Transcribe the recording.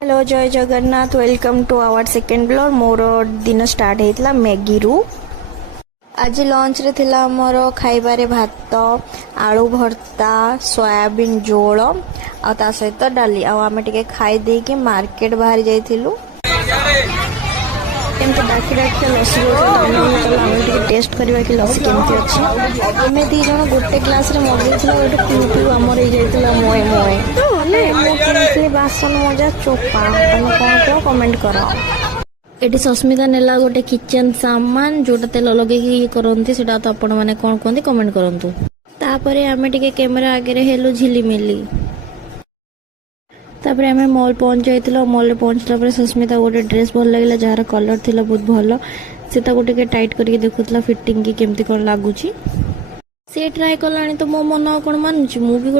Hello Jai Jagannath welcome to our second blog. मोर दिन start होता मैगी रु। आज लंच रे थिला मोर खाइबारे भात आलू भर्ता सोयाबीन झोल आ ता सहित डाली आमे टिके खाई दे के मार्केट बाहर जाइथिलु। केमती डाकी डाकी लसी टिके टेस्ट करबा कि लसी केमती अछि। आमे दी जण गोटे ग्लास रे मगेइथिला गोटे पिउ पिउ हमर हे जाइथिला मोए मोए मो किनथिली बासन मजा चोपा। तमे कोन को कमेंट करो। एटी सस्मिता नेला गोटे किचन सामान जोटा तेल लगे करती से आपण मैंने कौन कहते कमेंट करंतु। तापरे आमे टिके कैमरा आगे हेलु झिलिमिली। तापर आमे मॉल पहुंच जाइथिलो। मॉल पहुंचला पर सस्मिता गोटे ड्रेस भल लागला जार कलर थिला बहुत भल। से ताको टिके टाइट करके देखुतला फिटिंग की केमती कोन लागुची। से ट्राई कलानी तो मो मन कोन मानुची। मु भी